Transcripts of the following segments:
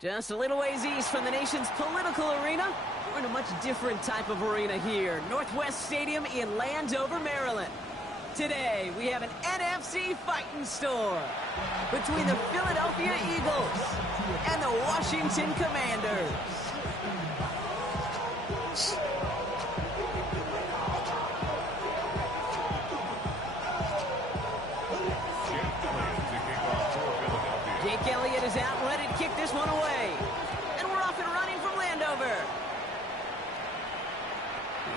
Just a little ways east from the nation's political arena, we're in a much different type of arena here. Northwest Stadium in Landover, Maryland. Today, we have an NFC fighting store between the Philadelphia Eagles and the Washington Commanders. Jake Elliott is out, ready to kick this one away. And we're off and running from Landover.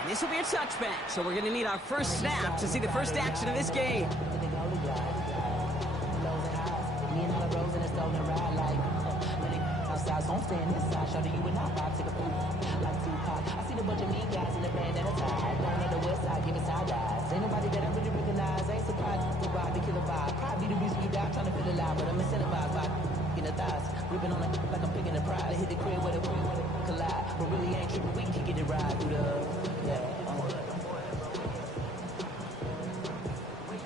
And this will be a touchback, so we're going to need our first snap to see the first action of this game.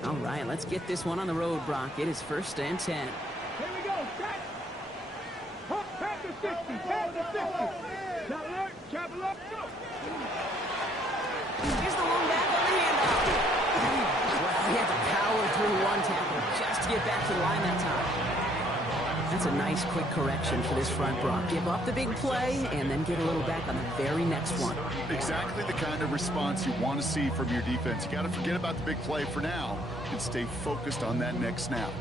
All right, let's get this one on the road, Brock. It is 1st and 10. Here we go, set. Pass the 60, pass the 60. Travel up, go. Here's the long back on the handoff. Well, he had to power through one tackle just to get back to the line that time. That's a nice quick correction for this front, Brock. Give up the big play and then get a little back on the very next one. Exactly the kind of response you want to see from your defense. You got to forget about the big play for now and stay focused on that next snap.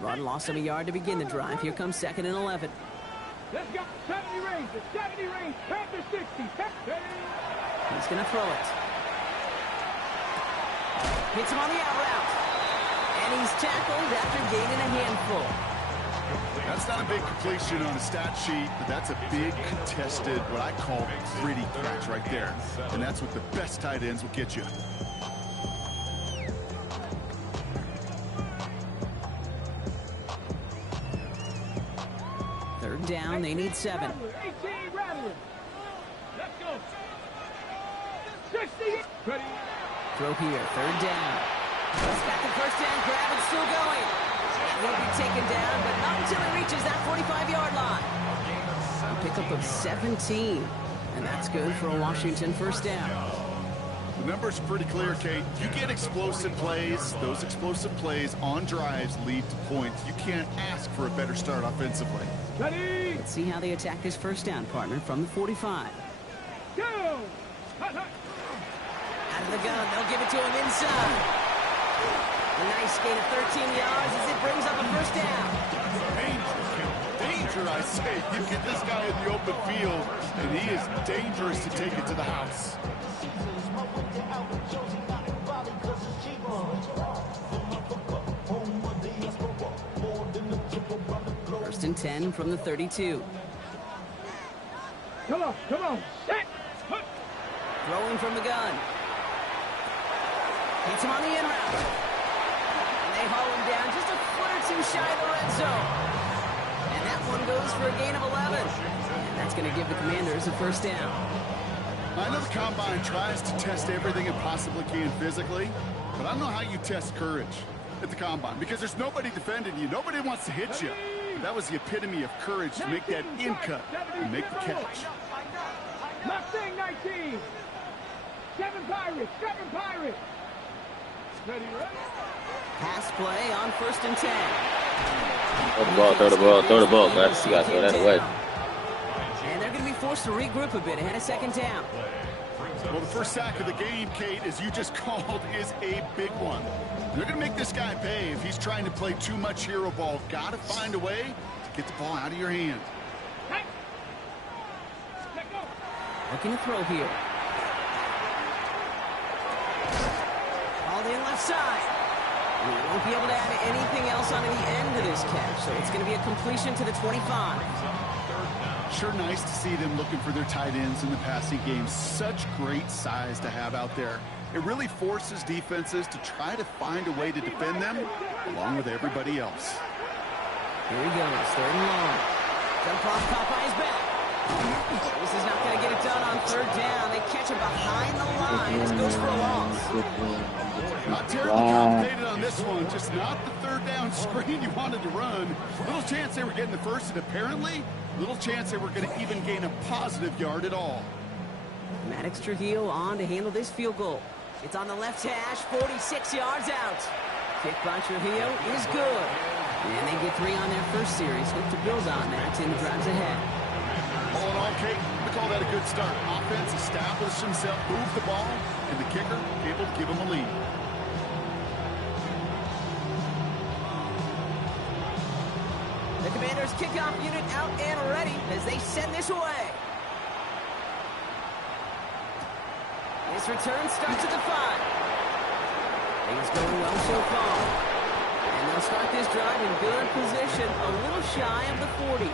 Run lost him a yard to begin the drive. Here comes 2nd and 11. Let's go. 70 range. 70 range. Panther 60. He's going to throw it. Hits him on the out route. And he's tackled after gaining a handful. That's not a big completion on a stat sheet, but that's a big contested, what I call gritty catch right there. And that's what the best tight ends will get you. Third down, they need 7. 18 rattling. Let's go. 60. Ready. Throw here, 3rd down. He's got the first down grab and still going. And he'll be taken down, but not until he reaches that 45-yard line. A pickup of 17. And that's good for a Washington first down. The numbers are pretty clear, Kate. You get explosive plays. Those explosive plays on drives lead to points. You can't ask for a better start offensively. Ready. Let's see how they attack this first down, partner, from the 45. Go. Hot. Out of the gun, they'll give it to him inside. A nice gain of 13 yards as it brings up a first down. Danger, I say. You get this guy in the open field, and he is dangerous to take it to the house. 1st and 10 from the 32. Come on. Set. Throwing from the gun. Hits him on the in route. And they haul him down just a foot or two shy of the red zone. And that one goes for a gain of 11. And that's going to give the Commanders a first down. I know the Combine tries to test everything it possibly can physically, but I don't know how you test courage at the Combine because there's nobody defending you. Nobody wants to hit you. But that was the epitome of courage to make that in cut and make the catch. Mustang 19. 7 Pirates. Ready. Pass play on 1st and 10. Throw the ball, man. You got to throw that away. And they're going to be forced to regroup a bit ahead of 2nd down. Well, the first sack of the game, Kate, as you just called, is a big one. They're going to make this guy pay if he's trying to play too much hero ball. Got to find a way to get the ball out of your hand. Looking to throw here. All in left side. We won't be able to add anything else onto the end of this catch, so it's going to be a completion to the 25. Sure nice to see them looking for their tight ends in the passing game. Such great size to have out there. It really forces defenses to try to find a way to defend them, along with everybody else. Here he goes, 3rd and long. Jump off, Popeye's back. This is not going to get it done on 3rd down. They catch him behind the line. This goes for a loss. Not terribly complicated on this one. Just not the 3rd down screen you wanted to run. Little chance they were getting the first, and apparently little chance they were going to even gain a positive yard at all. Maddox Trujillo on to handle this field goal. It's on the left hash, 46 yards out. Kick by Trujillo is good. And they get 3 on their first series. Hope to build on that in the drives ahead. All in all, Kate, we call that a good start. Offense established himself, moved the ball, and the kicker able to give him a lead. The Commanders' kickoff unit out and ready as they send this away. This return starts at the 5. Things going well so far. And they'll start this drive in good position, a little shy of the 40.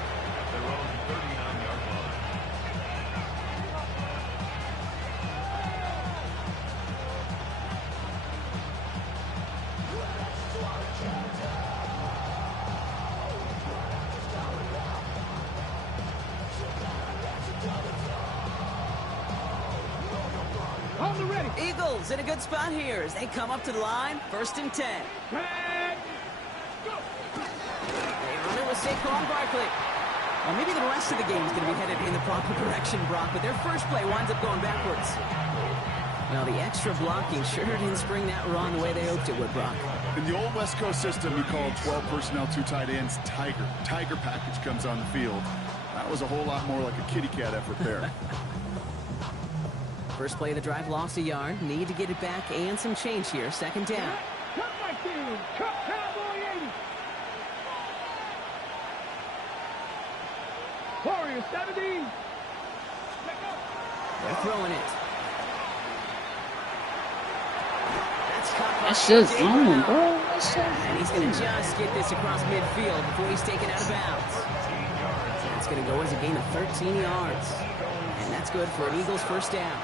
Eagles in a good spot here as they come up to the line. 1st and 10. They run it with Saquon Barkley. Well, maybe the rest of the game is going to be headed in the proper direction, Brock, but their first play winds up going backwards. Well, the extra blocking sure didn't spring that run the way they hoped it would, Brock. In the old West Coast system, you call 12 personnel, 2 tight ends, Tiger. Tiger package comes on the field. That was a whole lot more like a kitty cat effort there. First play of the drive lost a yard. Need to get it back and some change here. 2nd down. Cut my team. Cut Cowboy 80. Warriors 70. They're throwing it. That's just on, bro. And he's going to just get this across midfield before he's taken out of bounds. That's going to go as a gain of 13 yards. And that's good for an Eagles 1st down.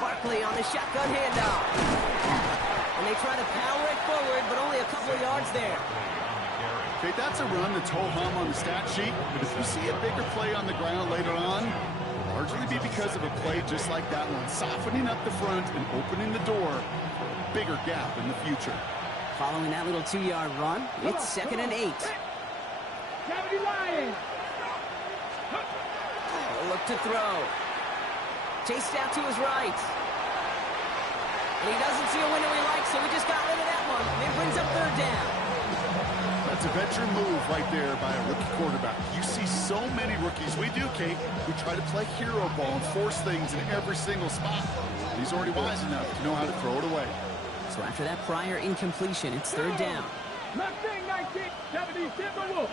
Barkley on the shotgun handoff. And they try to power it forward, but only a couple of yards there. Okay, that's a run that's ho-hum on the stat sheet, but if you see a bigger play on the ground later on, it'll largely be because of a play just like that one, softening up the front and opening the door for a bigger gap in the future. Following that little 2-yard run, it's 2nd and 8. Look to throw. Chased out to his right. And he doesn't see a window he likes, so he just got rid of that one. It brings up 3rd down. That's a veteran move right there by a rookie quarterback. You see so many rookies, we do, Kate, who try to play hero ball and force things in every single spot. He's already wise enough to know how to throw it away. So after that prior incompletion, it's 3rd down. Mustang 1970 Timberwolves.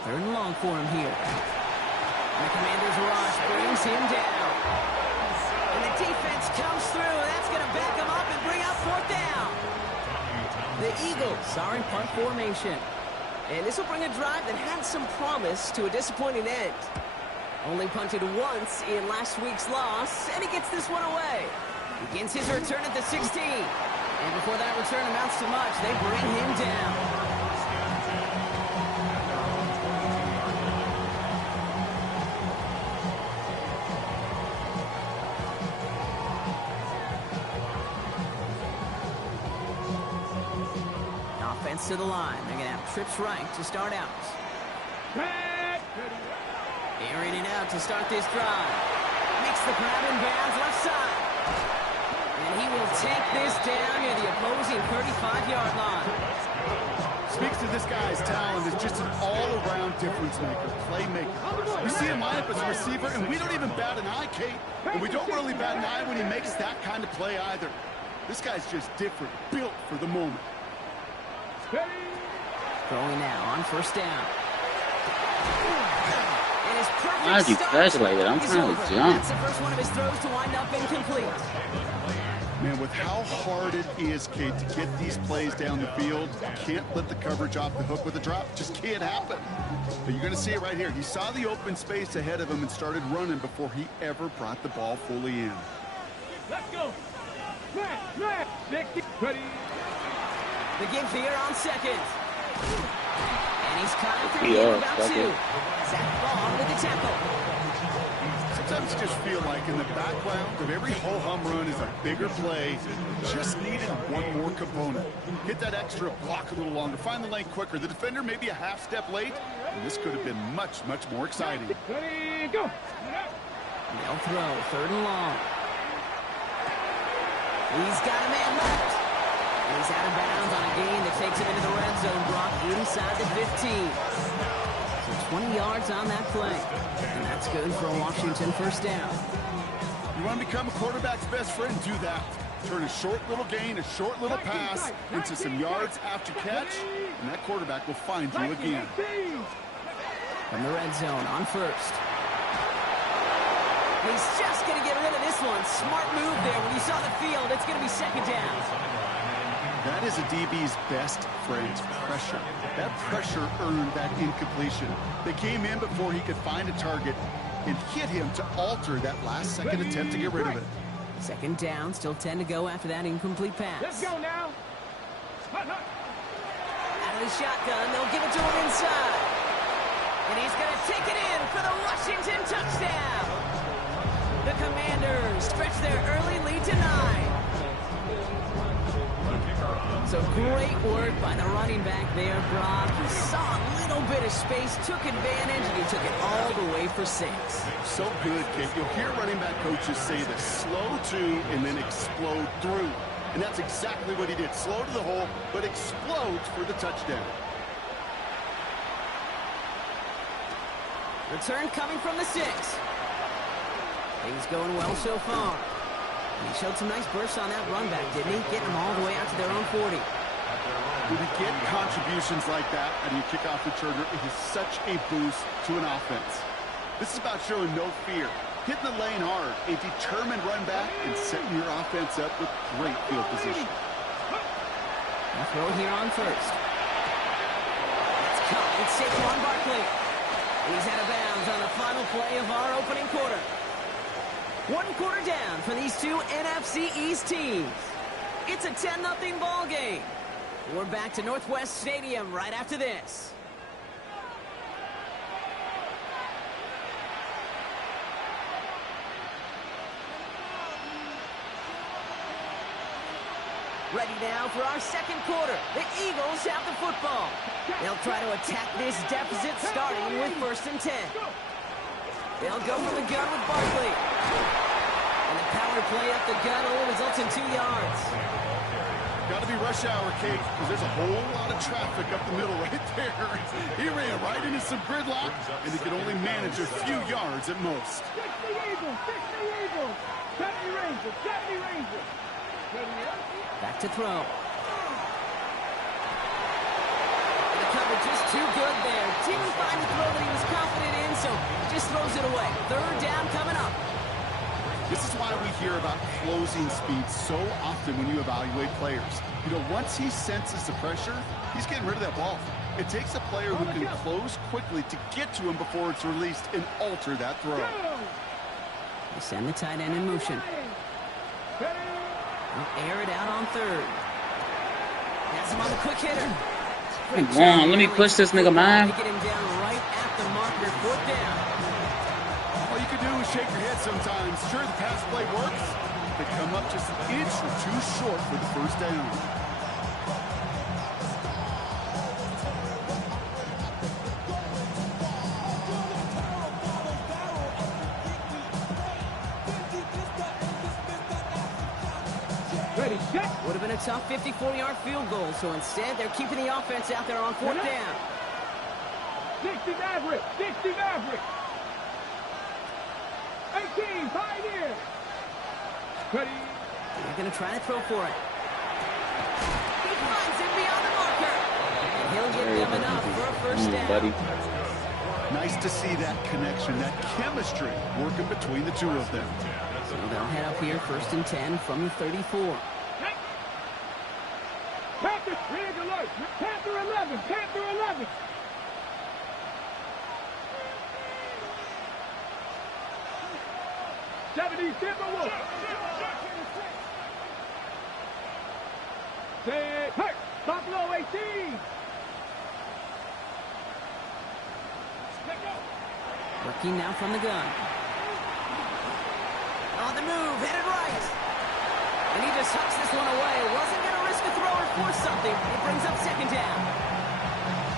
3rd and long for him here. And the Commanders' rush brings him down. And the defense comes through. That's going to back him up and bring out 4th down. The Eagles are in punt formation. And this will bring a drive that had some promise to a disappointing end. Only punted once in last week's loss, and he gets this one away. Begins his return at the 16. And before that return amounts to much, they bring him down. Offense to the line. They're going to have trips right to start out. Air in and out to start this drive. Makes the grab in bounds left side. And he will take this down near the opposing 35-yard line. Speaks to this guy's talent as just an all-around difference maker, playmaker. We see him line up as a receiver, and we don't even bat an eye, Kate. And we don't really bat an eye when he makes that kind of play either. This guy's just different, built for the moment. Throwing now on 1st down. I congratulated. I'm trying to jump. That's the first one of his throws to wind up incomplete. Man, with how hard it is, Kate, to get these plays down the field, you can't let the coverage off the hook with a drop. Just can't happen. But you're going to see it right here. He saw the open space ahead of him and started running before he ever brought the ball fully in. Let's go. Snap. 60. Ready. The give here on second. And he's caught after Yeah, about two. Zach Ball with the tackle. Sometimes you just feel like in the background of every ho-hum run is a bigger play. Just needed one more component. Get that extra block a little longer. Find the lane quicker. The defender may be a half step late, and this could have been much, much more exciting. Ready, go. They'll throw, third and long. He's got a man left. He's out of bounds on a gain that takes him into the red zone, Brock, inside the 15. So 20 yards on that play. And that's good for a Washington first down. You want to become a quarterback's best friend? Do that. Turn a short little gain, a short little pass into some yards after catch, and that quarterback will find you again. From the red zone on first. He's just going to get rid of this one. Smart move there. When you saw the field, it's going to be second down. That is a DB's best friend, pressure. That pressure earned that incompletion. They came in before he could find a target and hit him to alter that last-second attempt to get rid of it. Second down, still 10 to go after that incomplete pass. Let's go now. Out of the shotgun, they'll give it to him inside. And he's going to take it in for the Washington touchdown. The Commanders stretch their early lead to 9. So great work by the running back there, Brock. He saw a little bit of space, took advantage, and he took it all the way for 6. So good, Kate. You'll hear running back coaches say this: slow to and then explode through. And that's exactly what he did. Slow to the hole, but explodes for the touchdown. Return coming from the 6. Things going well so far. He showed some nice bursts on that run back, didn't he? Getting them all the way out to their own 40. When you get contributions like that and you kick off returner, it is such a boost to an offense. This is about showing no fear, hitting the lane hard, a determined run back, and setting your offense up with great field position. A throw here on first. It's caught. It's Saquon Barkley. He's out of bounds on the final play of our opening quarter. 1 quarter down for these two NFC East teams. It's a 10-0 ball game. We're back to Northwest Stadium right after this. Ready now for our second quarter. The Eagles have the football. They'll try to attack this deficit starting with 1st and 10. They'll go for the gun with Barkley. And the power play up the gut only results in 2 yards. Got to be rush hour, Kate, because there's a whole lot of traffic up the middle right there. He ran right into some gridlock, and he could only manage a few yards at most. 60 Eagles, 60 Eagles. 70 Rangers, 70 Rangers. Back to throw. The coverage just too good there. Didn't find the throw that he was confident in, so just throws it away. 3rd down coming up. This is why we hear about closing speed so often when you evaluate players. You know, once he senses the pressure, he's getting rid of that ball. It takes a player who can close quickly to get to him before it's released and alter that throw. They send the tight end in motion. They'll air it out on 3rd. Has him on the quick hitter. Come on, let me push this nigga, man. Get him down right at the marker. 4th down. All you can do is shake your head sometimes. Sure, the pass play works. They come up just an inch or 2 short for the 1st down. Ready, set. Would have been a tough 54-yard field goal, so instead they're keeping the offense out there on 4th down. 60 Maverick, 60 Maverick. 18 Pioneer. Ready. They're going to try to throw for it. He finds him beyond the marker. And he'll get them enough for a 1st down. Buddy. Nice to see that connection, that chemistry working between the two of them. So they'll head up here, 1st and 10 from the 34. Panther, red alert. Panther 11. Panther 11. Timberwolves. Say, hey, Buffalo 18. Working now from the gun. On the move, headed right. And he just hucks this one away. Wasn't going to risk a throw or force something. It brings up 2nd down.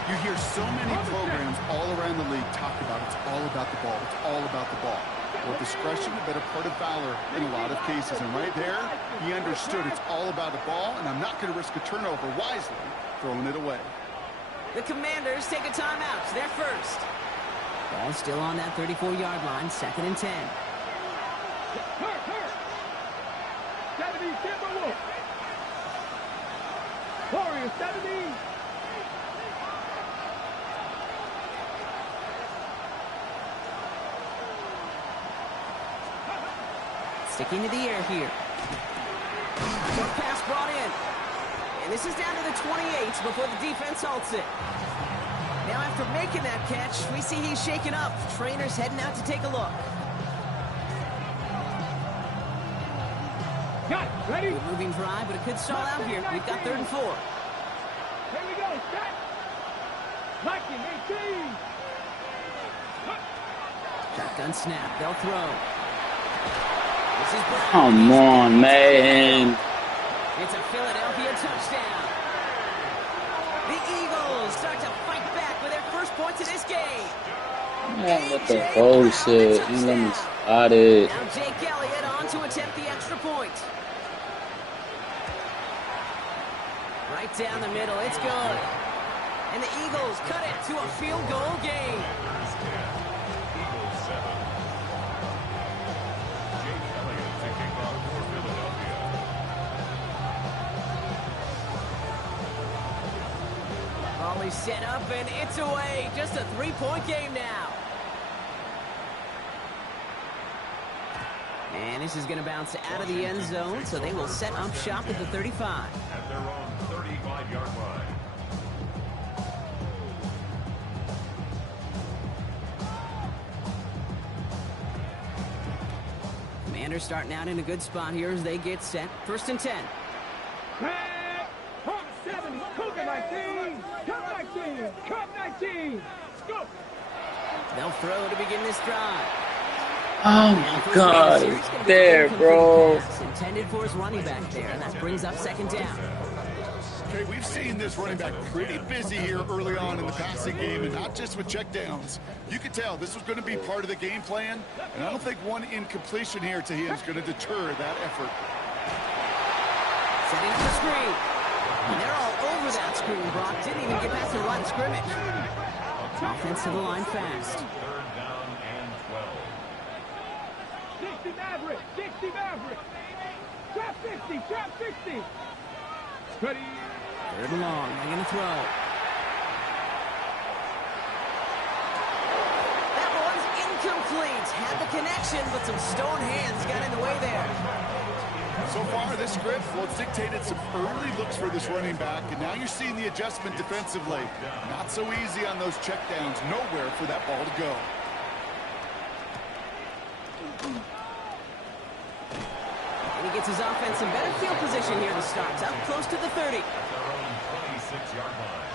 You hear so many programs all around the league talk about it's all about the ball. It's all about the ball. Well, discretion, a better part of valor in a lot of cases. And right there, he understood it's all about the ball, and I'm not going to risk a turnover wisely, throwing it away. The Commanders take a timeout. They're first. Ball still on that 34-yard line, 2nd and 10. Hurt. 70 Timberwolves. Warriors 70. Sticking to the air here. Short pass brought in. And this is down to the 28 before the defense halts it. Now after making that catch, we see he's shaken up. Trainer's heading out to take a look. Got it. Ready? Good moving drive, but it could stall out here. We've got 3rd and 4. Here we go. Set. Viking 18. Shotgun snap. They'll throw. This is Brown. Come on, man. It's a Philadelphia touchdown. The Eagles start to fight back with their first points of this game. Man, what the bullshit. You let me start it. Now Jake Elliott on to attempt the extra point. Right down the middle, it's good. And the Eagles cut it to a field goal game. Volley set up and it's away. Just a 3-point game now. And this is going to bounce out of the end zone, so they will set up shop at the 35. At their own 35-yard line. Commanders starting out in a good spot here as they get set. 1st and 10. Hawk 7, Cougar 19, Cup 19, Cup 19. Let's go. They'll throw to begin this drive. Oh my God, it's there, bro. Intended for his running back there, and that brings up 2nd down. Okay, we've seen this running back pretty busy here early on in the passing game, and not just with checkdowns. You could tell this was going to be part of the game plan, and I don't think one incompletion here to him is going to deter that effort. Setting up the screen. And they're all over that screen, Brock. Didn't even get past the line of scrimmage. Offense to the line fast. 3rd down and 12. 60 Maverick, 60 Maverick. Trap 60, trap 60. Ready. 3rd and long. They're going to throw. That one's incomplete. Had the connection, but some stone hands got in the way there. So far, this script, well, it's dictated some early looks for this running back, and now you're seeing the adjustment defensively. Not so easy on those checkdowns. Nowhere for that ball to go. And he gets his offense in better field position here to start. Up close to the 30. At their own 26-yard line.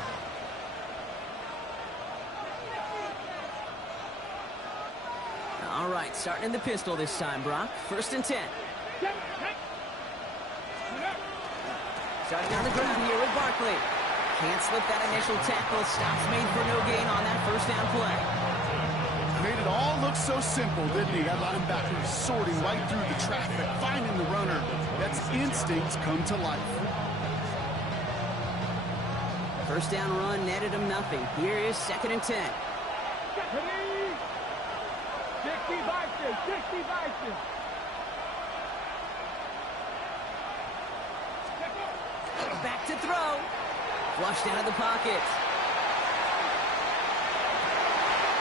All right, starting in the pistol this time, Brock. 1st and 10. Starting on the ground here with Barkley. Can't slip that initial tackle. Stops made for no gain on that 1st down play. Made it all look so simple, didn't he? That linebacker sorting right through the traffic, finding the runner. That's instincts come to life. 1st down run netted him nothing. Here is 2nd and 10. 60 Vikings, 60 Vikings. Back to throw. Flushed out of the pocket.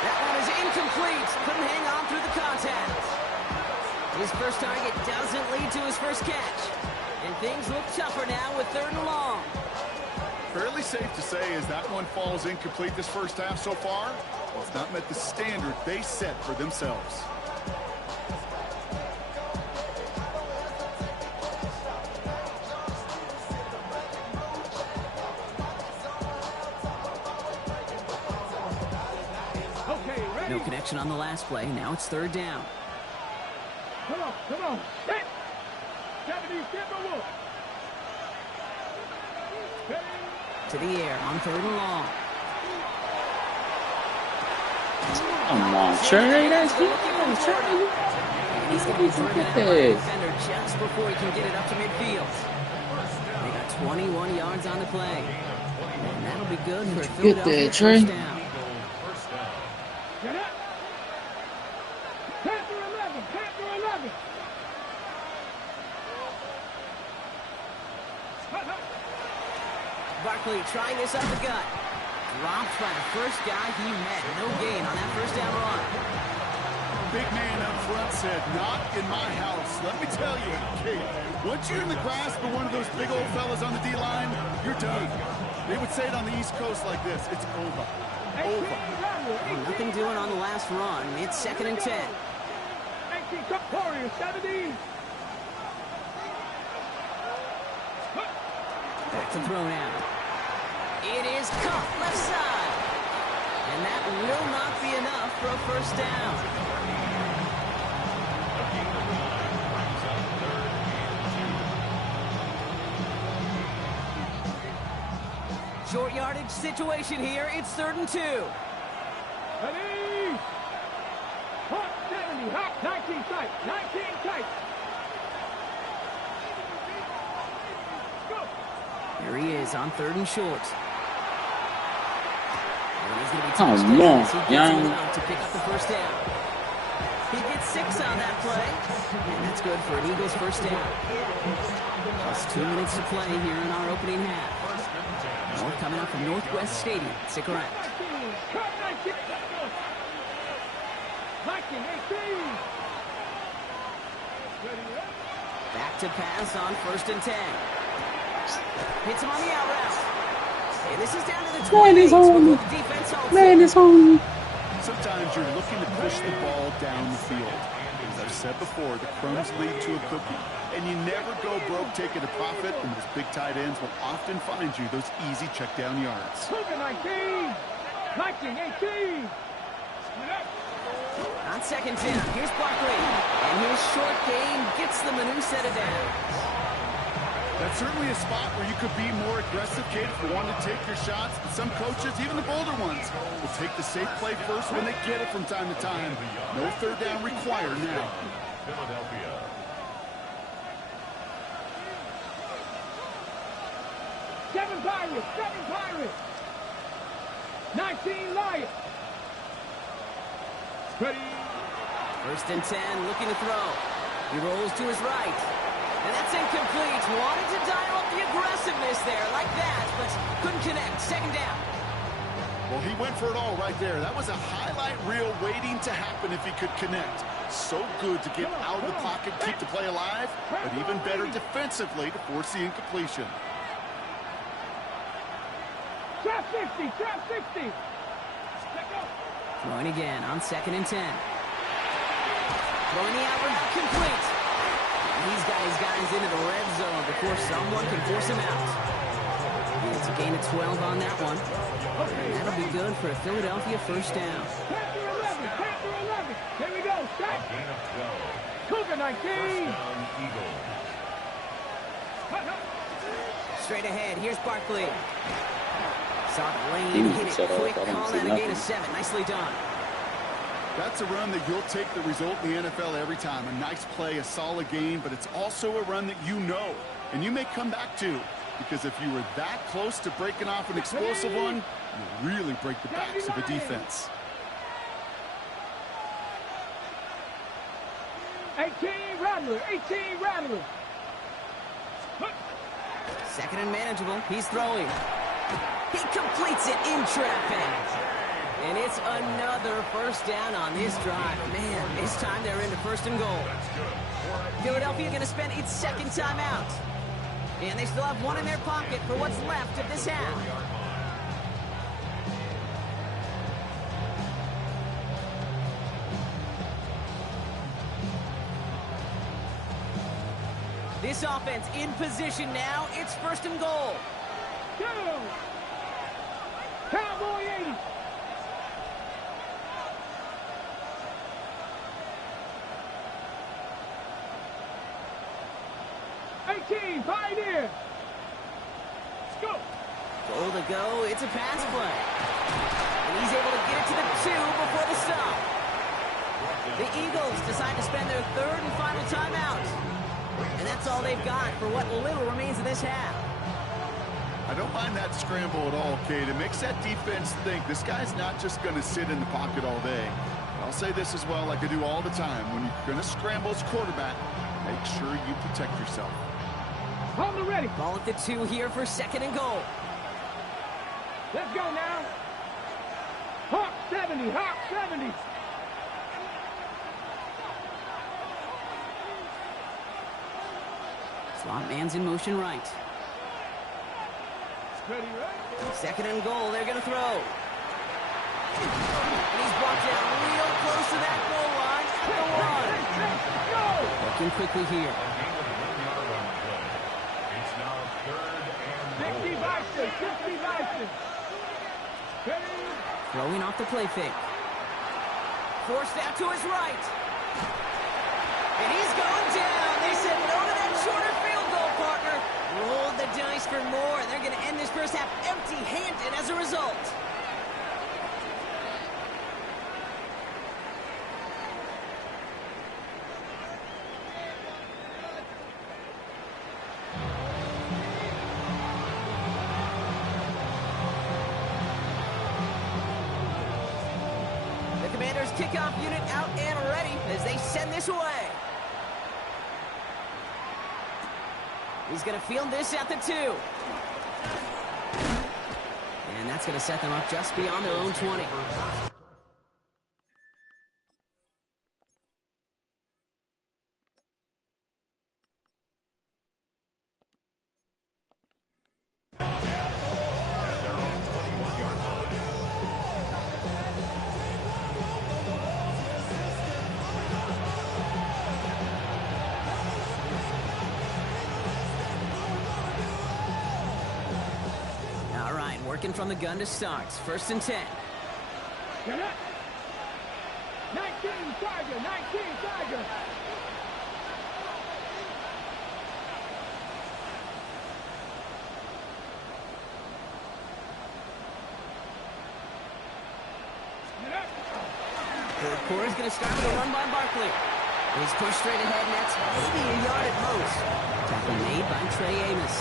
That one is incomplete. Couldn't hang on through the contact. His first target does lead to his first catch. And things look tougher now with 3rd and long. Fairly safe to say as that one falls incomplete this first half so far, it's not met the standard they set for themselves. No connection on the last play. Now it's 3rd down. Come on. Set. 70, number 1. To the air on 3rd and long. Come on, Trey. That's good. Trey. He's going to be driven out by the defender just before he can get it up to midfield. They got 21 yards on the play. And that'll be good for a Philadelphia first down. Get up. Panther 11. Barkley trying this up the gut. Dropped by the first guy he met. No gain on that first down run. Big man up front said, not in my house. Let me tell you, kid, once you're in the grasp of one of those big old fellas on the D-line, you're done. They would say it on the East Coast like this. It's over. Nothing doing on the last run. It's 2nd and 10. 18 Cup Warriors, 70. Back to throw now. It is caught left side. And that will not be enough for a first down. Short yardage situation here. It's 3rd and 2. Ready. Hot 70. Hot 19 tight. 19 tight. Go. Here he is on 3rd and short. And he's going to be Come touched on, down as he gets young. enough to pick up the first down. He gets 6 on that play. And that's good for an Eagles first down. Just 2 minutes to play here in our opening half. More coming up from Northwest Stadium. Stick around. 19. 19, 18. Back to pass on 1st and 10. Hits him on the out route. And this is down to the 20. Man is home. Sometimes you're looking to push the ball down the field. As I've said before, the crumbs lead to a cookie. And you never go broke taking a profit, and those big tight ends will often find you those easy check down yards. 19. 19, 18. On 2nd down, here's Barkley. And his short game gets them a new set of downs. That's certainly a spot where you could be more aggressive, kid, if you want to take your shots. But some coaches, even the bolder ones, will take the safe play first when they get it from time to time. No 3rd down required now. Philadelphia. 7 Pirates. 19 Lions. Ready. 1st and 10, looking to throw. He rolls to his right. And that's incomplete. Wanted to dial up the aggressiveness there like that, but couldn't connect. 2nd down. Well, he went for it all right there. That was a highlight reel waiting to happen if he could connect. So good to get out of the pocket, keep the play alive, but even better defensively to force the incompletion. Trap 60. Throwing again on 2nd and 10. Throwing the out route, complete. And he's got his guys into the red zone before someone can force him out. And it's a gain of 12 on that one. And that'll be good for a Philadelphia first down. Panther 11. Here we go. Set. Gain of 12. Cougar 19. First down, Eagles. Straight ahead, here's Barkley. Saw the lane, hit it quick, call that a gain of 7. Nicely done. That's a run that you'll take the result in the NFL every time. A nice play, a solid gain, but it's also a run that you know, and you may come back to, because if you were that close to breaking off an explosive one, you really break the backs of a defense. 18 Rattler. 2nd and manageable. He's throwing. He completes it in traffic. And it's another first down on this drive. Man, this time they're into first and goal. Philadelphia going to spend its second timeout. And they still have one in their pocket for what's left of this half. This offense in position now. It's first and goal. Go! Cowboy 80. Pioneer. Let's go. Goal to go. It's a pass play. And he's able to get it to the 2 before the stop. The Eagles decide to spend their third and final timeout. And that's all they've got for what little remains of this half. I don't mind that scramble at all, Kate. It makes that defense think this guy's not just going to sit in the pocket all day. I'll say this as well, like I do all the time. When you're going to scramble as quarterback, make sure you protect yourself. On the ready. Ball at the 2 here for second and goal. Let's go now. Hawk 70, Hawk 70. Slot man's in motion right. Ready, right? Second and goal, they're going to throw. And he's brought down real close to that goal line at the 1. Go! Looking quickly here. It's now third and 60 goal. Bison, 60 Bison. Ready? Throwing off the play fake. Forced out to his right. And he's going down. They said no to that shorter field goal, partner. Rolled the dice for more. They're going to end this first half empty-handed as a result. The Commanders' kickoff unit out and ready as they send this away. He's going to field this at the 2. And that's going to set them up just beyond their own 20. Working from the gun to start. First and 10. Get up. 19 Tiger, 19 Tiger. Get up. Third quarter is going to start with a run by Barkley. He's pushed straight ahead, and that's maybe a yard at most. Tackle made by Trey Amos.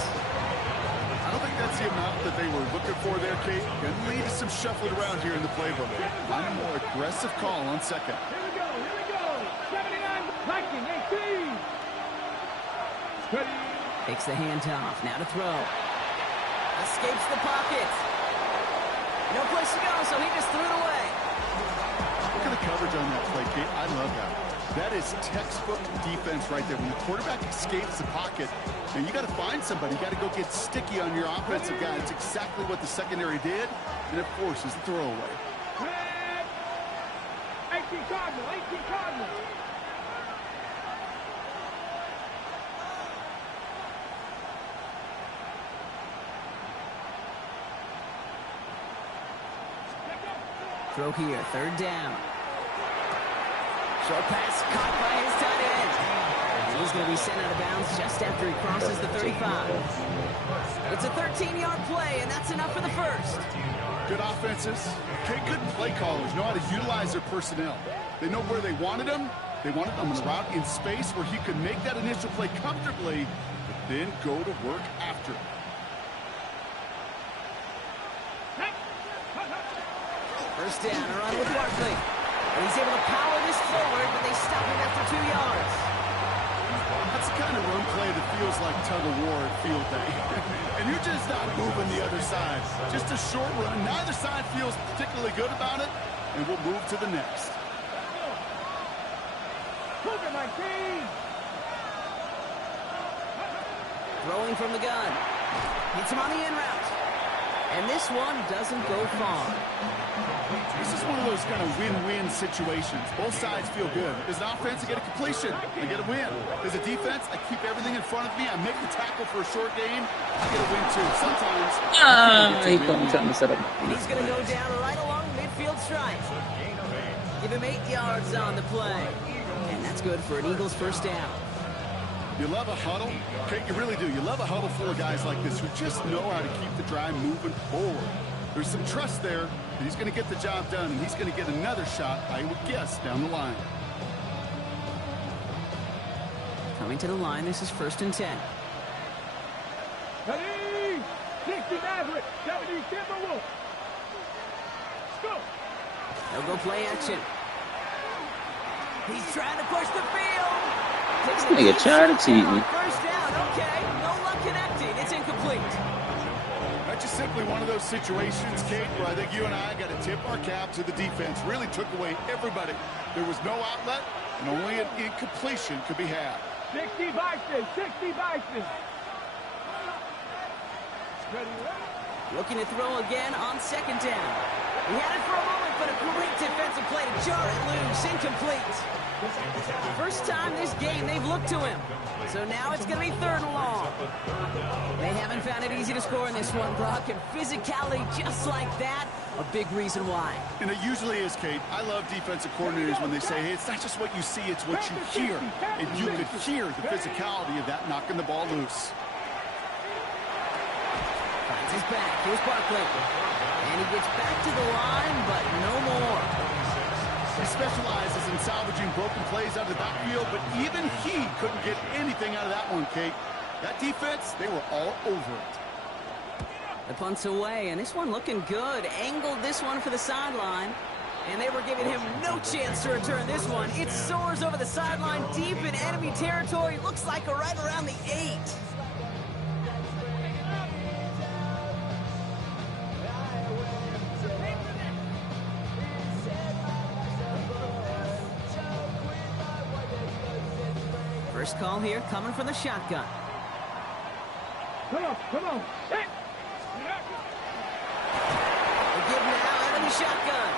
I don't think that's the amount that they were looking for there, Kate. Going to lead to some shuffling around here in the playbook. Find a more aggressive call on second. Here we go, here we go. 79 Viking, 18. Ready. Takes the handoff. Now to throw. Escapes the pocket. No place to go, so he just threw it away. Look at the coverage on that play, Kate. I love that. That is textbook defense right there. When the quarterback escapes the pocket, and you got to find somebody. You got to go get sticky on your offensive guy. It's exactly what the secondary did, and it forces the throwaway. Red. 18 Cardinal, 18 Cardinal. Throw here. Third down. Short pass caught by his tight end. And he's going to be sent out of bounds just after he crosses the 35. It's a 13-yard play, and that's enough for the first. Good offenses. Okay, good play callers know how to utilize their personnel. They know where they wanted them. They wanted them on a route in space where he could make that initial play comfortably, but then go to work after it. First down, a run with Barkley. And he's able to power this forward, but they stop him after 2 yards. That's the kind of run play that feels feels like tug-of-war at field day. And you're just not moving the other side. Just a short run. Neither side feels particularly good about it, and we'll move to the next. Throwing from the gun. Hits him on the in route. And this one doesn't go far. This is one of those kind of win-win situations. Both sides feel good. As an offense, I get a completion. I get a win. As a defense, I keep everything in front of me. I make the tackle for a short gain. I get a win, too. Sometimes... He caught me trying to set up. And he's going to go down right along midfield stripe. Give him 8 yards on the play. And that's good for an Eagles first down. You love a huddle. Okay, you really do. You love a huddle full of guys like this who just know how to keep the drive moving forward. There's some trust there that he's going to get the job done, and he's going to get another shot, I would guess, down the line. Coming to the line, this is 1st and 10. 60 Maverick, 70 Timberwolf. Go. They'll go play action. He's trying to push the field. Nigga tried to cheat me. First down, okay. No luck connecting. It's incomplete. That's just simply one of those situations, Kate, where I think you and I got to tip our cap to the defense. Really took away everybody. There was no outlet, and only an incompletion could be had. 60 Bison, 60 Bison. Looking to throw again on 2nd down. He had it for a moment, but a great defensive play to jar it loose. Incomplete. First time this game they've looked to him. So now it's going to be 3rd and long. They haven't found it easy to score in this one, Brock. And physicality just like that, a big reason why. And it usually is, Kate. I love defensive coordinators when they say, hey, it's not just what you see, it's what you hear. And you could hear the physicality of that knocking the ball loose. Finds his back. Here's Barkley. And he gets back to the line, but no more. He specializes in salvaging broken plays out of the backfield, but even he couldn't get anything out of that one, Kate. That defense, they were all over it. The punt's away, and this one looking good. Angled this one for the sideline, and they were giving him no chance to return this one. It soars over the sideline deep in enemy territory. Looks like right around the 8. First call here coming from the shotgun. Come on. Hey. They give now out of the shotgun.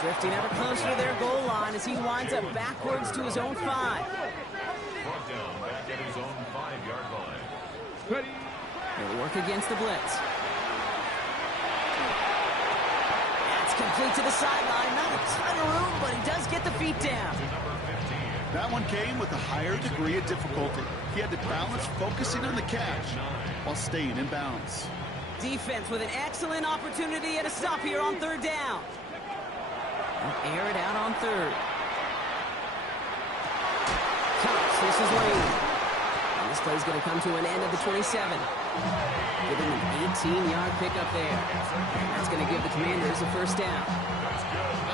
Drifting ever closer to their goal line as he winds up backwards to his own 5. Brought down back at his own 5-yard line. Ready. He'll work against the blitz. That's complete to the sideline. Not a ton of room, but he does get the feet down. That one came with a higher degree of difficulty. He had to balance focusing on the catch while staying in bounds. Defense with an excellent opportunity at a stop here on 3rd down. They'll air it out on 3rd. Cops, this is Lane. And this play's going to come to an end at the 27. Giving an 18-yard pickup there. That's going to give the Commanders a first down.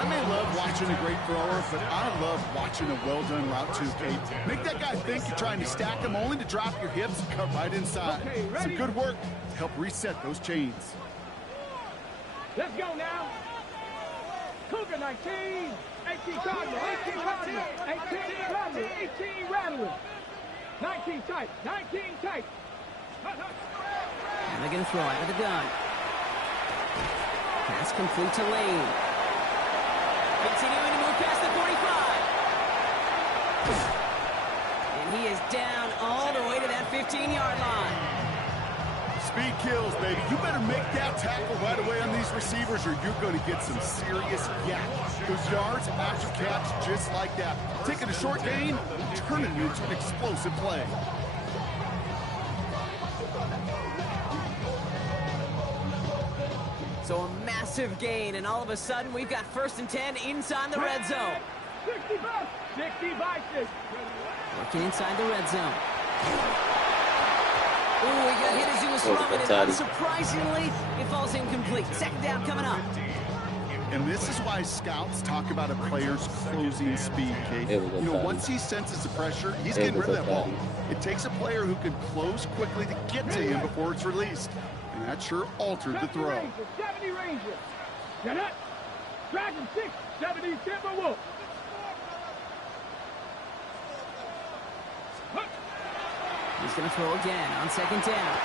I may love watching a great thrower, but I love watching a well-done route too, Kate. Make that guy think you're trying to stack him only to drop your hips and cut right inside. Okay, Some good work to help reset those chains. Let's go now. Cougar 19. 18 Cardinal. 18 Cardinal. 18 Rattler. 18 Rattler. 19 tight. 19 tight. And they're going to throw out of the gun. Pass complete to Lane. Continuing to move past the 45. And he is down all the way to that 15-yard line. Speed kills, baby. You better make that tackle right away on these receivers or you're going to get some serious yak. Those yards after catch just like that. Taking a short gain, turning it into an explosive play. So a massive gain, and all of a sudden we've got 1st and 10 inside the red zone. 60 Bison. Working inside the red zone. Ooh, he got hit as he was throwing it. Unsurprisingly, it falls incomplete. 2nd down coming up. And this is why scouts talk about a player's closing speed, Kate. You know, once he senses the pressure, he's getting rid of that ball. It takes a player who can close quickly to get to him before it's released. And that sure altered the throw. 70 Ranger. Now that, Dragon 6, 70 Timberwolf. He's going to throw again on second down.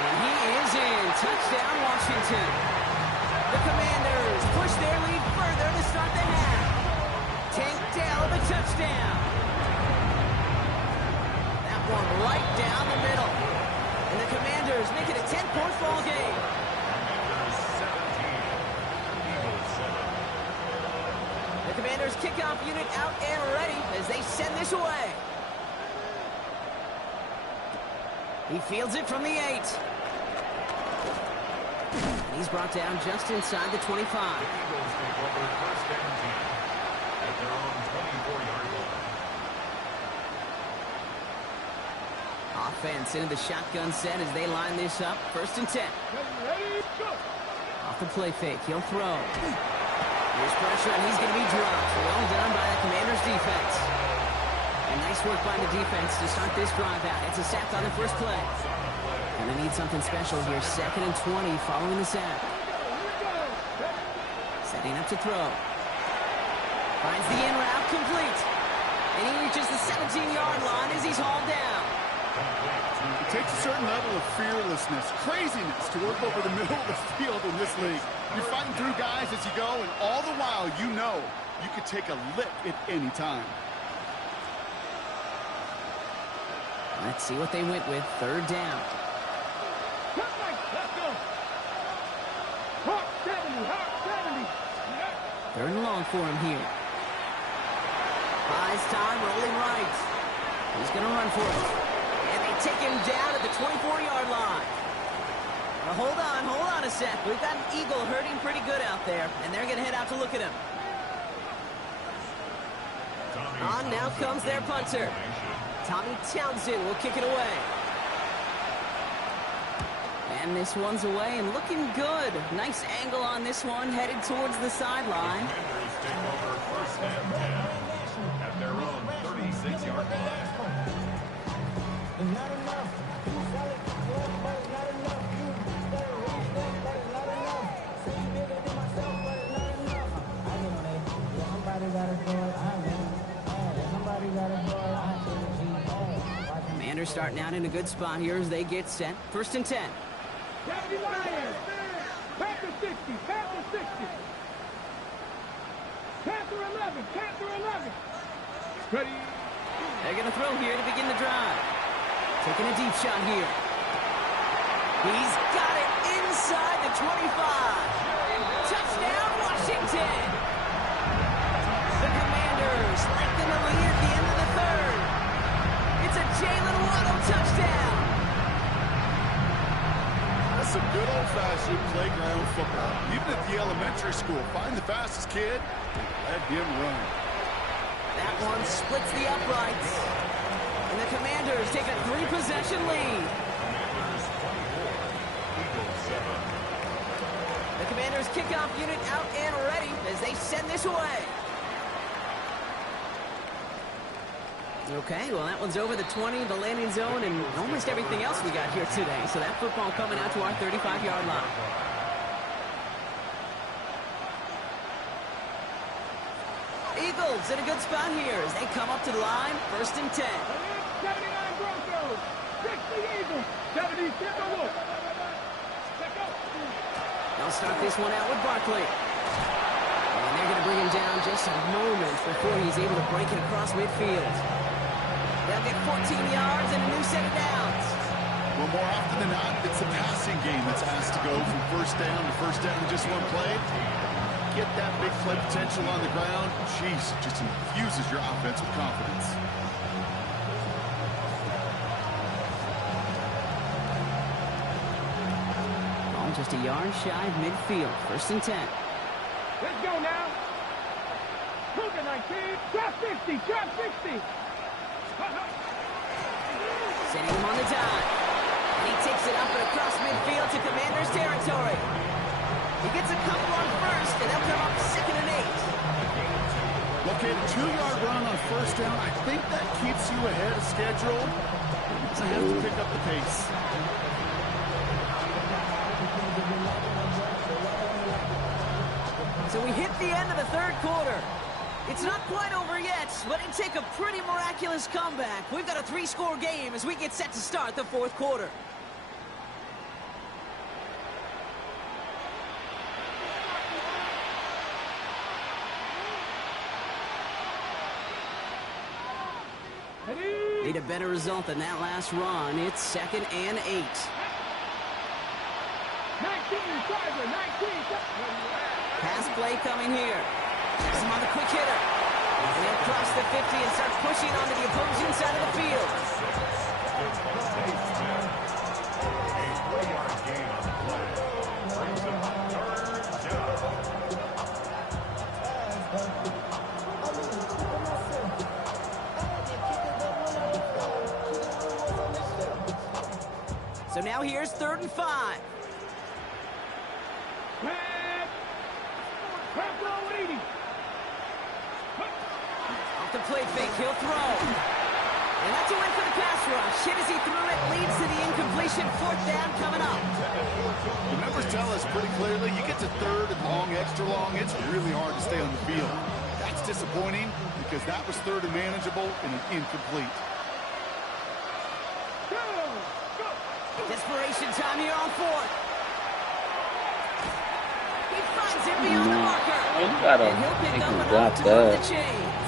And he is in. Touchdown, Washington. The Commanders push their lead further to start the half. Tank Dell with a touchdown. That one right down the middle. And the Commanders make it a 10-point ball game. The Commanders kickoff unit out and ready as they send this away. He fields it from the 8. And he's brought down just inside the 25. Eagles take over first down team at their own 24-yard line. Offense into the shotgun set as they line this up. First and 10. Off the play fake, he'll throw. Here's pressure, and he's going to be dropped. Well done by the Commanders' defense. And nice work by the defense to start this drive out. It's a sack on the first play. And they need something special here. 2nd and 20 following the sack. Setting up to throw. Finds the in route complete. And he reaches the 17-yard line as he's hauled down. It takes a certain level of fearlessness, craziness to work over the middle of the field in this league. You're fighting through guys as you go, and all the while you know you could take a lick at any time. Let's see what they went with. 3rd down. Let's go. Hawk 70. 3rd and long for him here. Buys time, rolling right. He's going to run for it. And they take him down at the 24-yard line. Now hold on a sec. We've got an Eagle hurting pretty good out there, and they're going to head out to look at him. On now comes their punter. Tommy Townsend will kick it away. And this one's away and looking good. Nice angle on this one, headed towards the sideline. Commanders take over first and 10 at their own 36-yard line. Commanders starting out in a good spot here as they get set. 1st and 10. 70 Lions. Panther 60. Panther 11. Ready. They're going to throw here to begin the drive. Taking a deep shot here. He's got it inside the 25. Touchdown, Washington. The Commanders lengthen the lead at the end of the 3rd. It's a Jalen Waddle touchdown. That's some good old-fashioned playground football. Even at the elementary school, find the fastest kid and let him run. That one splits the uprights. And the Commanders take a 3-possession lead. Commanders 24, Eagles 7. The Commanders kickoff unit out and ready as they send this away. Okay, well, that one's over the 20, the landing zone, and almost everything else we got here today. So that football coming out to our 35-yard line. Eagles in a good spot here as they come up to the line. 1st and 10. 79 Broncos. 60 Eagles. 70 Timberwolves. They'll start this one out with Barkley. And they're going to bring him down just a moment before he's able to break it across midfield. They'll get 14 yards and a new set of downs. Well, more often than not, it's the passing game that's asked to go from first down in just one play. Get that big play potential on the ground. Jeez, it just infuses your offense with confidence. Ball just a yard shy of midfield. 1st and 10. Let's go now. Cougar 19. Drop 60. Sending him on the dime. And he takes it up and across midfield to Commanders territory. He gets a couple on first, and they'll come up 2nd and 8. Okay, the 2-yard run on first down, I think that keeps you ahead of schedule. So you have to pick up the pace. So we hit the end of the 3rd quarter. It's not quite over yet, but it'd take a pretty miraculous comeback. We've got a 3-score game as we get set to start the 4th quarter. Need a better result than that last run. It's 2nd and 8. 19, Tiger, 19. Pass play coming here. Checks him on the quick hitter. And he'll cross the 50 and start pushing onto the opposing side of the field. A 3-yard gain on the play. Brings up 3rd down. So now here's 3rd and 5. Off the play fake, he'll throw. And that's a win for the pass rush. Hit as he threw it, leads to the incompletion. 4th down coming up. The numbers tell us pretty clearly, you get to 3rd and long, extra long, it's really hard to stay on the field. That's disappointing because that was 3rd and manageable and an incomplete. Desperation time here on 4th. He finds him beyond the marker. You gotta And he'll pick make up him enough drop to move the that. chains.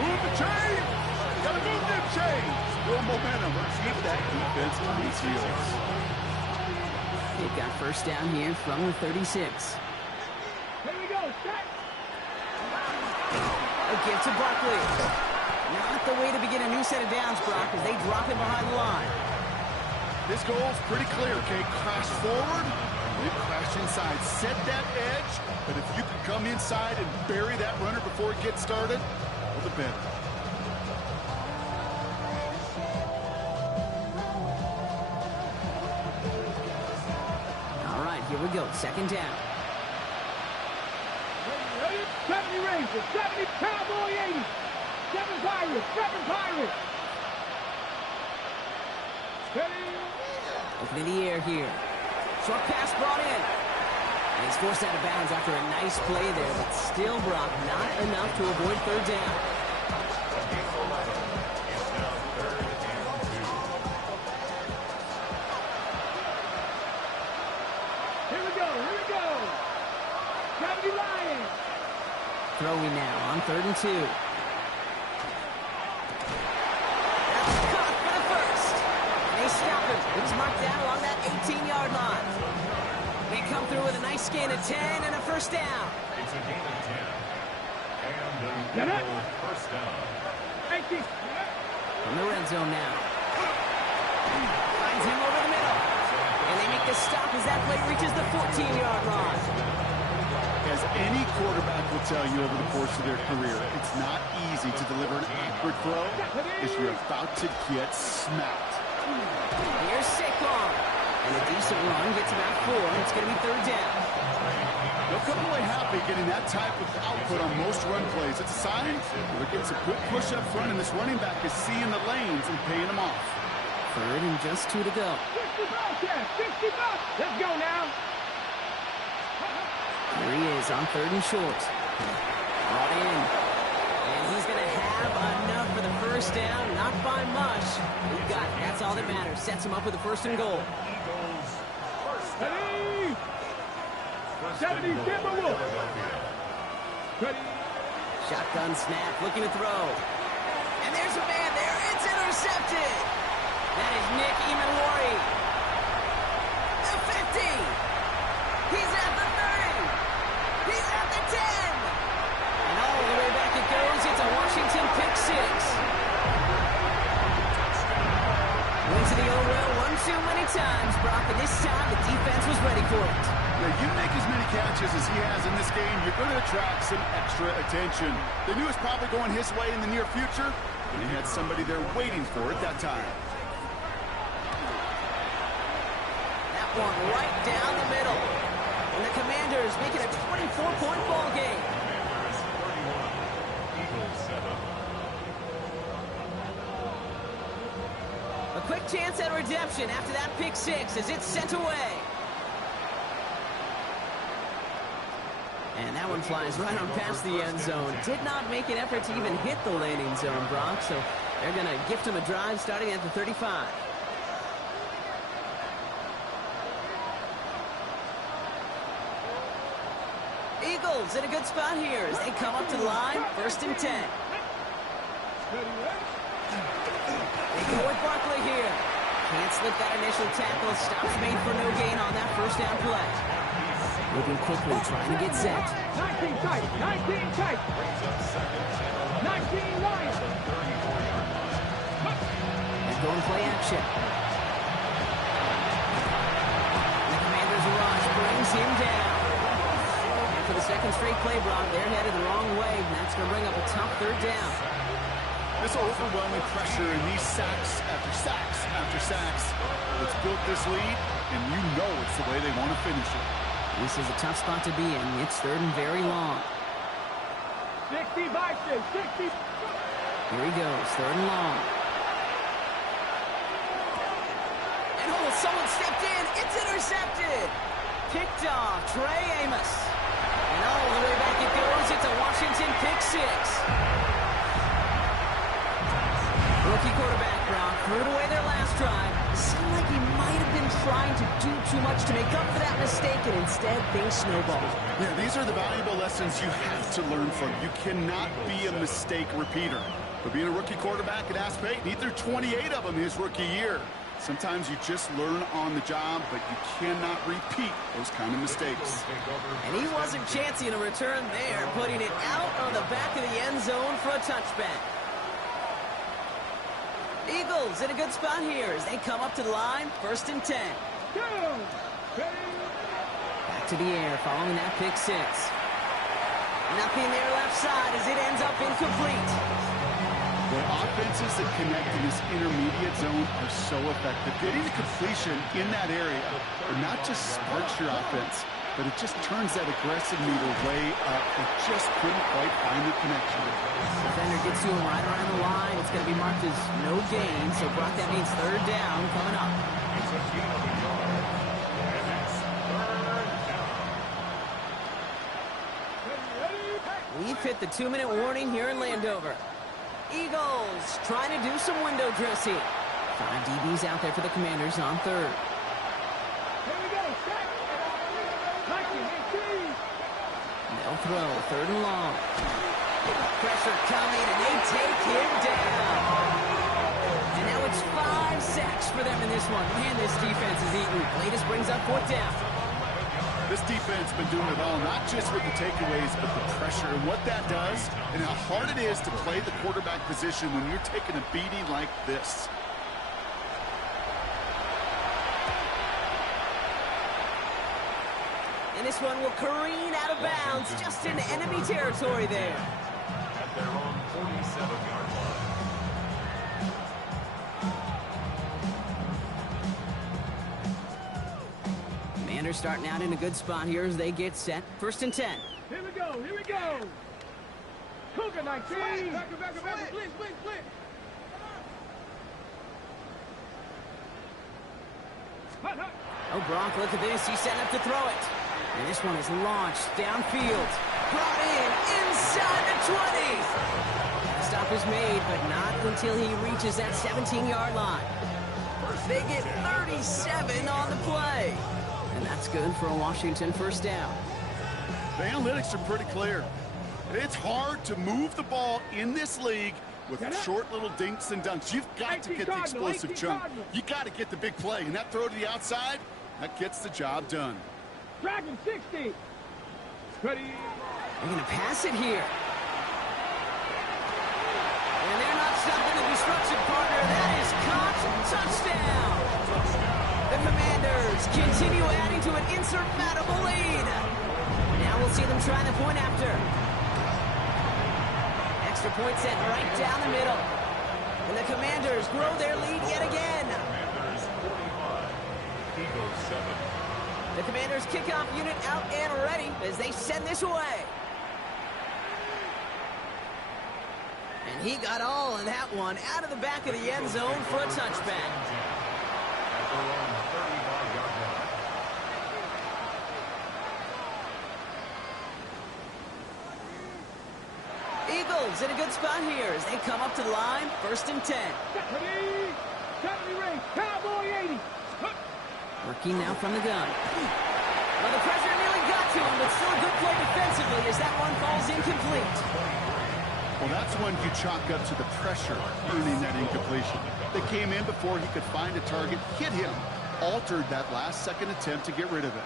Move the chains! Gotta move them chains! Build momentum. Keep that defense on its heels. They've got 1st down here from the 36. Here we go, set. A give to Barkley. Not the way to begin a new set of downs, Brock, as they drop him behind the line. This goal's pretty clear, okay? Crash forward, then crash inside. Set that edge, but if you can come inside and bury that runner before it gets started, all the better. All right, here we go. 2nd down. Ready? 70 Rangers, 70 Cowboy 80. 7 Pirates, 7 Pirates. Ready? Open in the air here. Short pass brought in. And he's forced out of bounds after a nice play there, but still, Brock, not enough to avoid 3rd down. Here we go, here we go. 70 Lions. Throwing now on 3rd and 2. That's caught for the 1st. And they stop him. It's marked down along that 18-yard line. They come through with a nice gain of 10 and a 1st down. It's a gain of 10. And a 1st down. 18. From the red zone now. Finds him over the middle. And they make the stop as that play reaches the 14-yard line. As any quarterback will tell you over the course of their career, it's not easy to deliver an accurate throw as you're about to get smacked. Here's Saquon. And a decent run gets about 4. It's going to be 3rd down. They'll come away happy getting that type of output on most run plays. It's a sign they're getting some good push up front, and this running back is seeing the lanes and paying them off. 3rd and just 2 to go. 60 bucks, yeah, 60 bucks. Let's go now. Here he is on 3rd and short. Brought in. And he's going to have enough for the 1st down. Not by much. He got it. That's all that matters. Sets him up with a 1st and goal. Ready? 70 Timberwolves. Ready? Shotgun snap, looking to throw. And there's a man there. It's intercepted. That is Nick Imanwari. The 50. He's at the 30. He's at the 10. And all the way back it goes. It's a Washington pick 6. Went to the old well one too many times, Brock, and this time the defense was ready for it. Yeah, you make as many catches as he has in this game, you're going to attract some extra attention. They knew it was probably going his way in the near future, and he had somebody there waiting for it that time. That one right down the middle. And the Commanders make it a 24-point ball game. Commanders 31, Eagles 7. A quick chance at redemption after that pick six as it's sent away. And that one flies right on past the end zone. Did not make an effort to even hit the landing zone, Brock, so they're going to gift him a drive starting at the 35. Eagles in a good spot here as they come up to the line, 1st and 10. They go with Barkley here. Can't slip that initial tackle. Stops made for no gain on that first down play. Moving quickly, trying to get set. 19 tight, 19 tight. 19 Lions. And going play action. The Commanders rush brings him down. And for the second straight play, Brock, they're headed the wrong way, and that's going to bring up a tough 3rd down. This overwhelming pressure and these sacks after sacks after sacks, it's built this lead, and you know it's the way they want to finish it. This is a tough spot to be in. It's 3rd and very long. 60 Vikings, 60. Here he goes, 3rd and long. And someone stepped in. It's intercepted. Picked off Trey Amos. And all the way back it goes. It's a Washington pick six. Rookie quarterback Brown threw it away their last drive. It seemed like he might have been trying to do too much to make up for that mistake, and instead things snowballed. Yeah, these are the valuable lessons you have to learn from. You cannot be a mistake repeater. But being a rookie quarterback at Ask Payton, he threw 28 of them his rookie year. Sometimes you just learn on the job, but you cannot repeat those kind of mistakes. And he wasn't chancing a return there, putting it out on the back of the end zone for a touchback. Eagles in a good spot here as they come up to the line, 1st and 10. Back to the air following that pick six. Nothing there left side as it ends up incomplete. The offenses that connect in this intermediate zone are so effective. Getting the completion in that area not just sparks your offense, but it just turns that aggressive needle way up. It just couldn't quite find the connection. Defender gets to him right around the line. It's going to be marked as no gain. So, Brock, that means 3rd down coming up. It's a gain of a yard. And it's 3rd down. We've hit the 2-minute warning here in Landover. Eagles trying to do some window dressing. 5 DBs out there for the Commanders on 3rd. Here we go, set. 19, 18. They'll throw, 3rd and long. Pressure coming, and they take him down. And now it's 5 sacks for them in this one. Man, this defense is eating. Latest brings up 4th down. This defense has been doing it all, not just with the takeaways, but the pressure and what that does and how hard it is to play the quarterback position when you're taking a beating like this. And this one will careen out of bounds just into enemy territory there. At their own 47-yard line. Commanders starting out in a good spot here as they get set. 1st and 10. Here we go, here we go. Cougar 19. Back, blitz. Oh, Brock, look at this. He's setting up to throw it. And this one is launched downfield. Brought in inside the 20. The stop is made, but not until he reaches that 17-yard line. They get 37 on the play. And that's good for a Washington 1st down. The analytics are pretty clear. It's hard to move the ball in this league with short little dinks and dunks. You've got to get the explosive chunk. You got to get the big play. And that throw to the outside, that gets the job done. Dragon 60. Ready. They're going to pass it here. And they're not stopping the destruction partner. That is caught. Touchdown. The Commanders continue adding to an insurmountable lead. Now we'll see them try the point after. Extra point set right down the middle. And the Commanders grow their lead yet again. Commanders 45, Eagles 7. The Commanders' kickoff unit out and ready as they send this away. And he got all of that one out of the back of the end zone for a touchback. At their own 35-yard line. Eagles in a good spot here as they come up to the line, 1st and 10. Deputy Ray, Cowboy 80. Working now from the gun. Well, the pressure nearly got to him, but still a good play defensively as that one falls incomplete. Well, that's when you chalk up to the pressure earning that incompletion. They came in before he could find a target, hit him, altered that last-second attempt to get rid of it.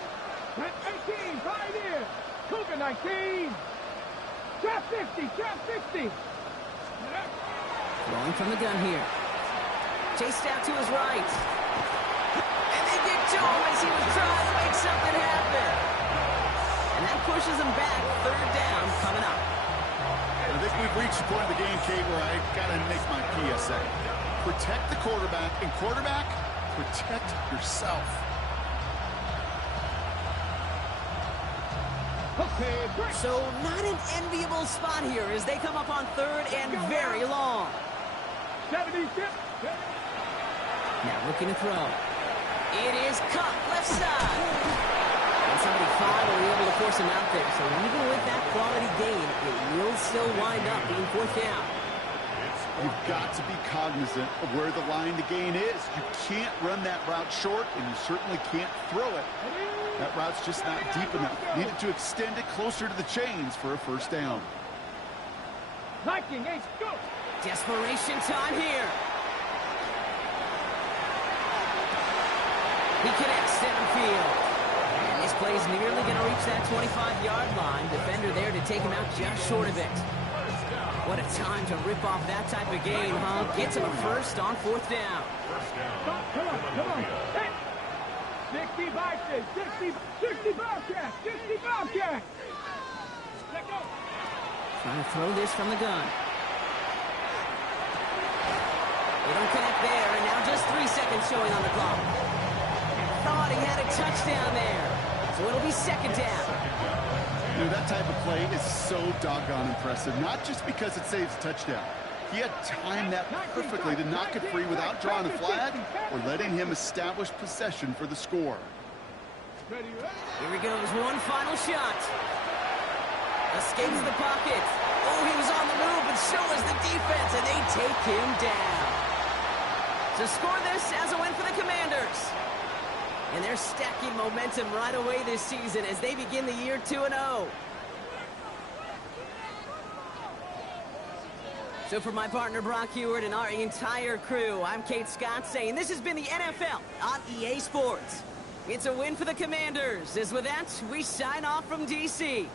18, 5 in. Cougar 19. Drop 60, drop 60. Throwing from the gun here. Chased out to his right. And they get to him as he was trying to make something happen. And that pushes him back. 3rd down coming up. I think we've reached the point of the game, Kate, where I got to make my PSA. Protect the quarterback, and quarterback, protect yourself. Okay, break. So not an enviable spot here as they come up on 3rd and very long. 76. Now looking to throw. It is cut left side. And somebody foul will be able to force him out there. So even with that quality gain, it will still wind up being 4th down. You've got to be cognizant of where the line to gain is. You can't run that route short, and you certainly can't throw it. That route's just not deep enough. Needed to extend it closer to the chains for a 1st down. Viking, ace, go. Desperation time here. He connects downfield. And this play's nearly going to reach that 25-yard line. Defender there to take him out just short of it. What a time to rip off that type of game, huh? Gets him a 1st on 4th down. Come on. Hey. 60 Vikings, 60 Bobcats, 60 Bobcats. Let go. Trying to throw this from the gun. They don't connect there, and now just 3 seconds showing on the clock. Thought he had a touchdown there. So it'll be 2nd down. You know, that type of play is so doggone impressive, not just because it saves a touchdown. He had timed that perfectly to knock it free without drawing a flag or letting him establish possession for the score. Here he goes, one final shot. Escapes the pocket. Oh, he was on the move, but so is the defense, and they take him down. To score this as a win for the Commanders. And they're stacking momentum right away this season as they begin the year 2-0. So for my partner Brock Heward and our entire crew, I'm Kate Scott saying this has been the NFL on EA Sports. It's a win for the Commanders. As with that, we sign off from DC.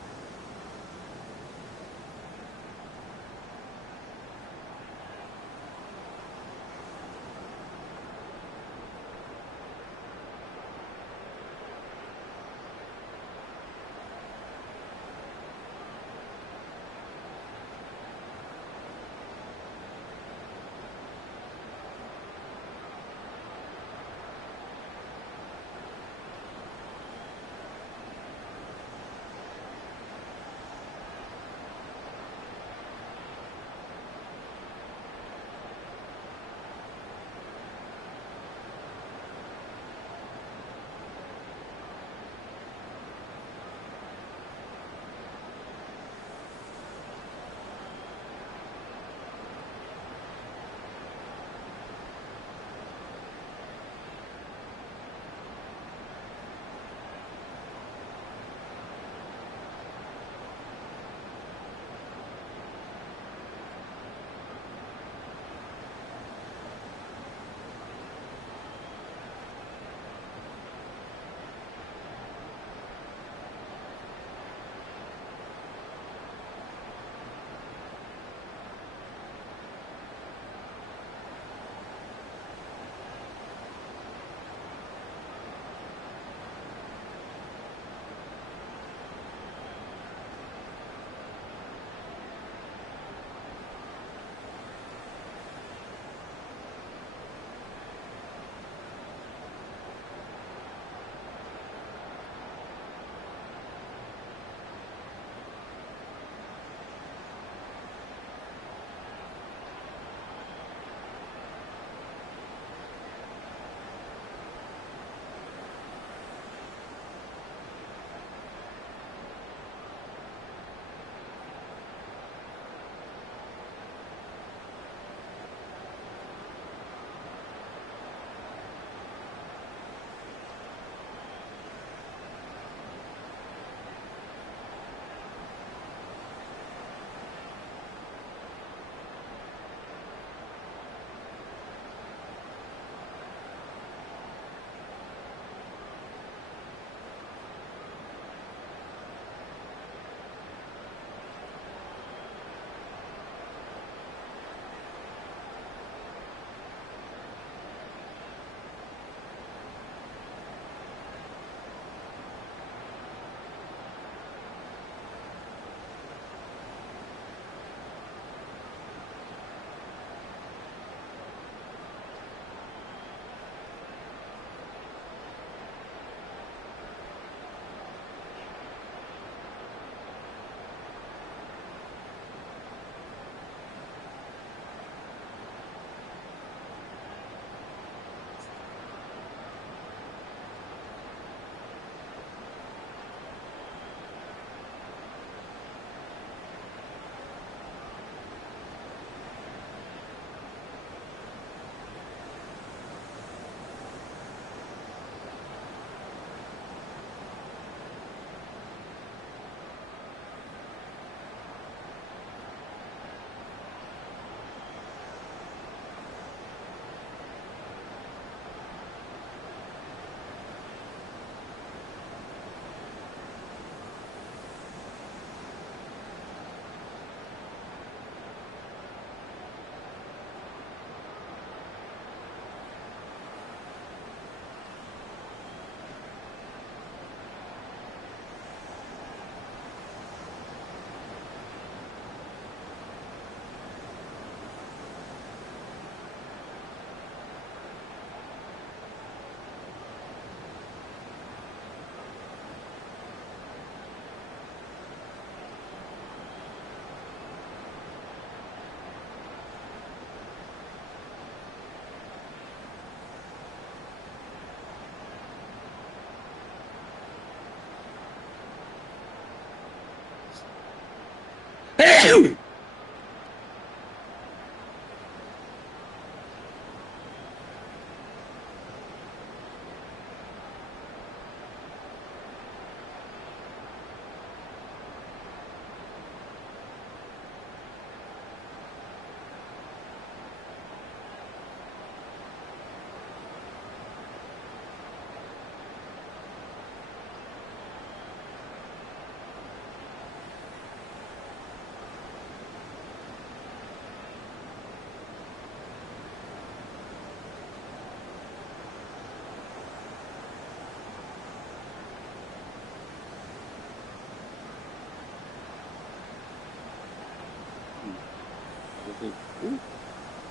Ooh.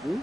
Ooh.